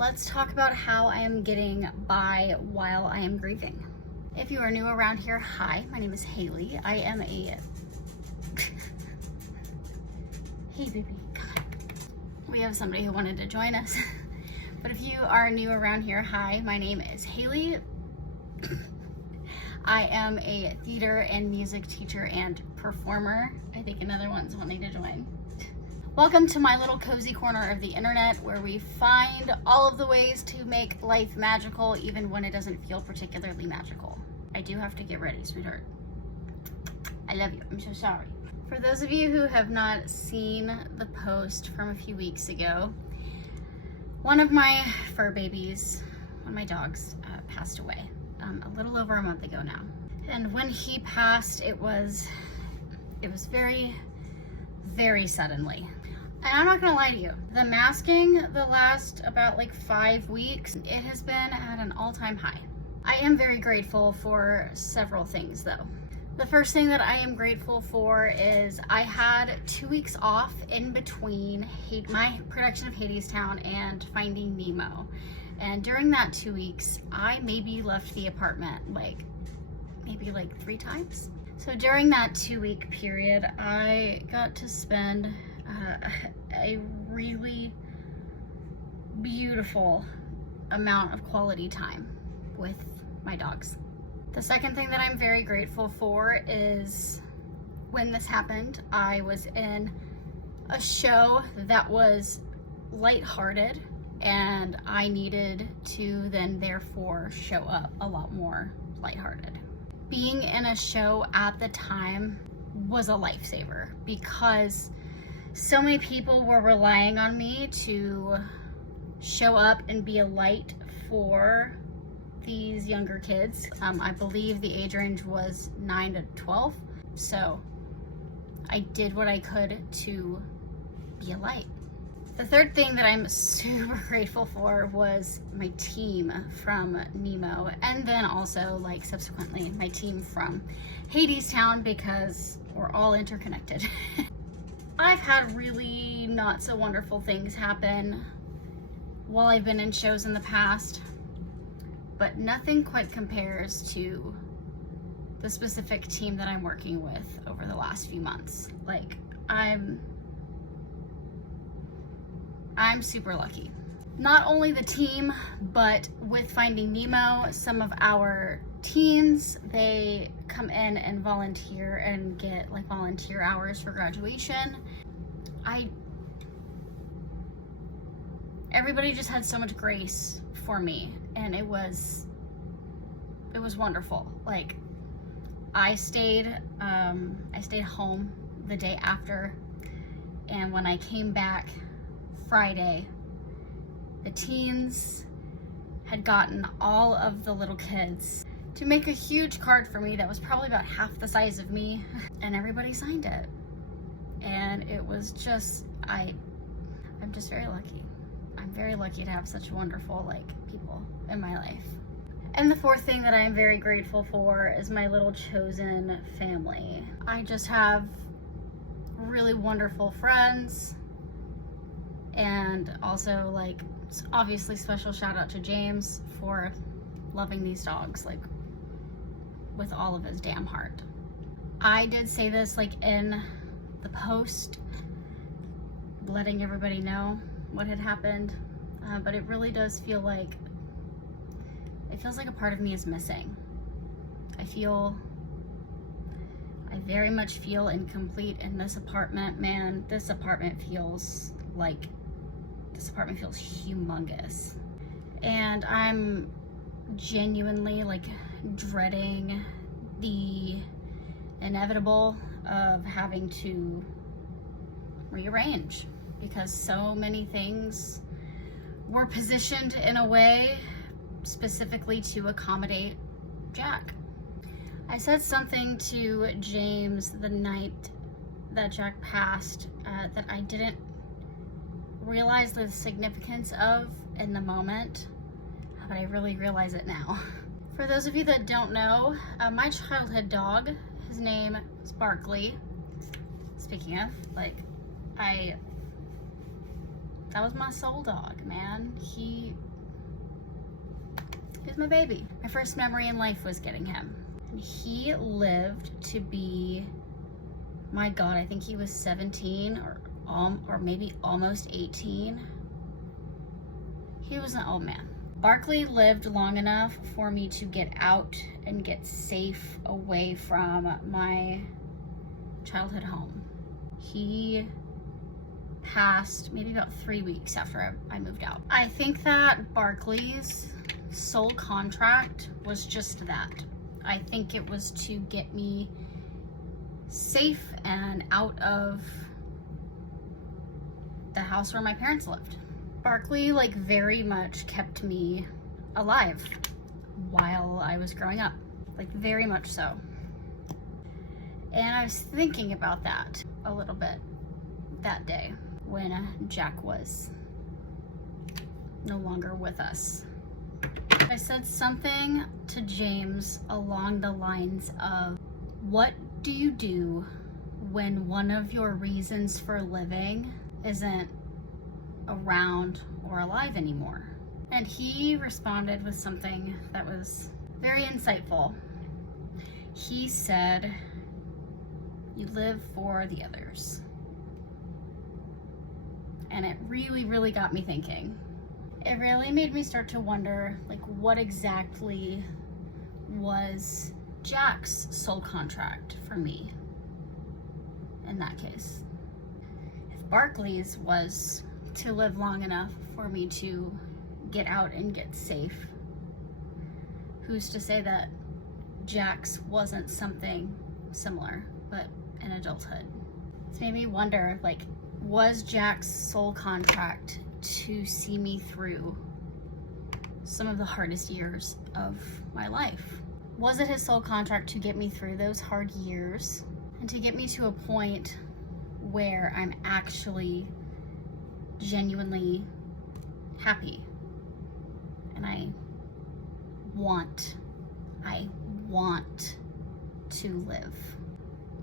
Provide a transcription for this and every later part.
let's talk about how I am getting by while I am grieving. If you are new around here, hi, my name is Haley. I am a... Hey baby, God. We have somebody who wanted to join us. But if you are new around here, hi, my name is Haley. I am a theater and music teacher and performer. I think another one's wanting to join. Welcome to my little cozy corner of the internet where we find all of the ways to make life magical even when it doesn't feel particularly magical. I do have to get ready, sweetheart. I love you. I'm so sorry. For those of you who have not seen the post from a few weeks ago, one of my fur babies, one of my dogs, passed away a little over a month ago now. And when he passed, it was very, very suddenly. And I'm not gonna lie to you, the masking the last about like 5 weeks, it has been at an all-time high. I am very grateful for several things though. The first thing that I am grateful for is I had 2 weeks off in between my production of Hadestown and Finding Nemo. And during that 2 weeks, I maybe left the apartment maybe 3 times. So during that 2-week period, I got to spend a really beautiful amount of quality time with my dogs. The second thing that I'm very grateful for is when this happened, I was in a show that was lighthearted and I needed to then therefore show up a lot more lighthearted. Being in a show at the time was a lifesaver because so many people were relying on me to show up and be a light for these younger kids. I believe the age range was 9 to 12. So I did what I could to be a light. The third thing that I'm super grateful for was my team from Nemo, and then also subsequently my team from Hadestown because we're all interconnected. I've had really not so wonderful things happen while I've been in shows in the past, but nothing quite compares to the specific team that I'm working with over the last few months. I'm super lucky. Not only the team, but with Finding Nemo, some of our teens, they come in and volunteer and get volunteer hours for graduation. Everybody just had so much grace for me, and it was wonderful. I stayed home the day after, and when I came back Friday, the teens had gotten all of the little kids to make a huge card for me that was probably about half the size of me, and everybody signed it. And it was just, I'm just very lucky. I'm very lucky to have such wonderful people in my life. And the fourth thing that I'm very grateful for is my little chosen family. I just have really wonderful friends, and also obviously special shout out to James for loving these dogs with all of his damn heart. I did say this in the post, letting everybody know what had happened, but it really does feel it feels like a part of me is missing. I very much feel incomplete in this apartment. Man, this apartment feels humongous. And I'm genuinely dreading the inevitable of having to rearrange because so many things were positioned in a way specifically to accommodate Jack. I said something to James the night that Jack passed that I didn't realize the significance of in the moment, but I really realize it now. For those of you that don't know, my childhood dog, his name is Barkley. Speaking of, that was my soul dog, man. He He was my baby. My first memory in life was getting him. And he lived to be, my God, I think he was 17 or maybe almost 18. He was an old man. Barkley lived long enough for me to get out and get safe away from my childhood home. He passed maybe about 3 weeks after I moved out. I think that Barkley's sole contract was just that. I think it was to get me safe and out of the house where my parents lived. Barkley like very much kept me alive while I was growing up, like very much so. And I was thinking about that a little bit that day when Jack was no longer with us. I said something to James along the lines of, what do you do when one of your reasons for living isn't around or alive anymore? And he responded with something that was very insightful. He said, you live for the others. And it really, really got me thinking. It really made me start to wonder, like, what exactly was Jack's sole contract for me in that case? If Barkley's was to live long enough for me to get out and get safe, who's to say that Jack's wasn't something similar, but in adulthood? It's made me wonder, like, was Jack's sole contract to see me through some of the hardest years of my life? Was it his sole contract to get me through those hard years and to get me to a point where I'm actually genuinely happy and I want to live?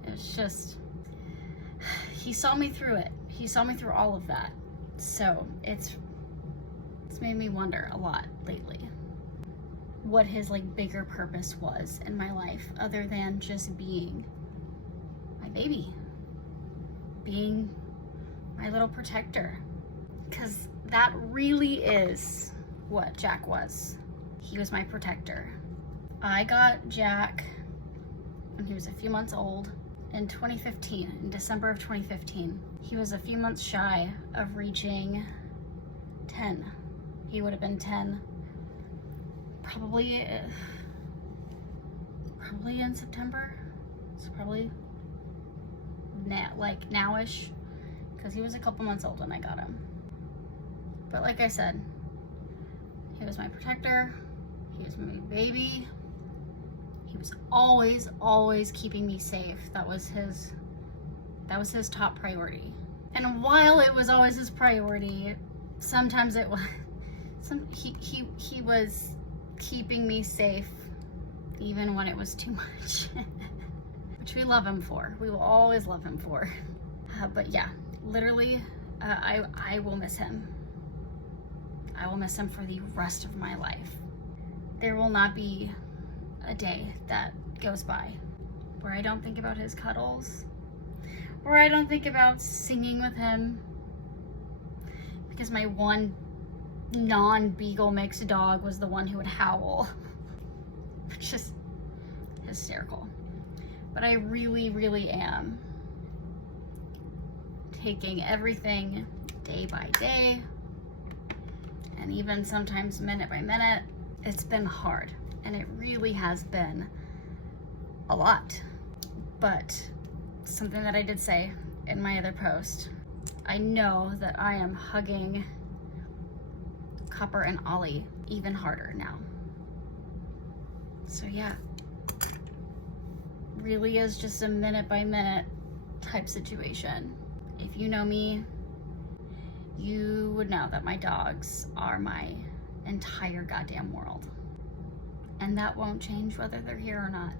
It's just, he saw me through it. He saw me through all of that. So it's made me wonder a lot lately what his like bigger purpose was in my life, other than just being my baby, being my little protector. Because that really is what Jack was. He was my protector. I got Jack when he was a few months old in 2015, in December of 2015. He was a few months shy of reaching 10. He would have been 10 probably in September. So probably like nowish, because he was a couple months old when I got him. But like I said, he was my protector. He was my baby. He was always keeping me safe. That was his top priority. And while it was always his priority, sometimes it was he was keeping me safe even when it was too much. Which we love him for. We will always love him for. But yeah, literally, I will miss him. I will miss him for the rest of my life. There will not be a day that goes by where I don't think about his cuddles, where I don't think about singing with him, because my one non-beagle mixed dog was the one who would howl, which is hysterical. But I really am taking everything day by day, and even sometimes minute by minute. It's been hard, and it really has been a lot. But something that I did say in my other post, I know that I am hugging Copper and Ollie even harder now. So yeah, really is just a minute by minute type situation. If you know me, you would know that my dogs are my entire goddamn world. And that won't change whether they're here or not.